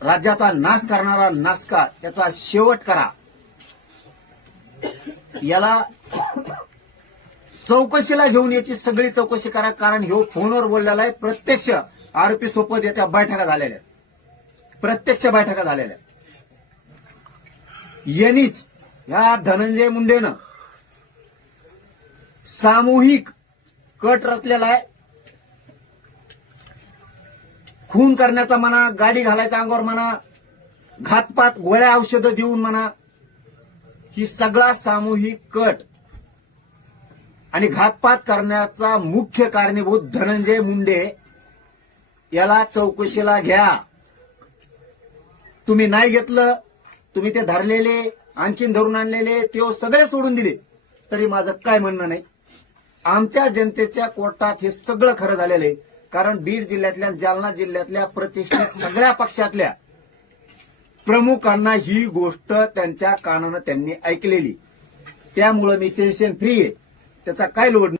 राज्याचा नाश करणारा नासका याचा शेवट करा. याला चौकशीला घेऊन याची सगळी चौकशी करा. कारण ह्यो फोनवर बोललेला आहे. प्रत्यक्ष आरोपी सोबत याच्या बैठका झालेल्या, प्रत्यक्ष बैठका झालेल्या. यांनीच या धनंजय मुंडेनं सामूहिक कट रचलेला आहे. खून करण्याचा म्हणा, गाडी घालायचा अंगावर म्हणा, घातपात, गोळ्या औषधं देऊन म्हणा, ही सगळा सामूहिक कट आणि घातपात करण्याचा मुख्य कारणीभूत धनंजय मुंडे. याला चौकशीला घ्या. तुम्ही नाही घेतलं, तुम्ही ते धरलेले, आणखीन धरून आणलेले ते सगळे सोडून दिले तरी माझं काय म्हणणं नाही. आमच्या जनतेच्या कोर्टात हे सगळं खरं झालेलं आहे. कारण बीड जिल्ह्यातल्या, जालना जिल्ह्यातल्या प्रतिष्ठित सगळ्या पक्षातल्या प्रमुखांना ही गोष्ट त्यांच्या कानानं त्यांनी ऐकलेली. त्यामुळं मी टेन्शन फ्री आहे. त्याचा काय लोड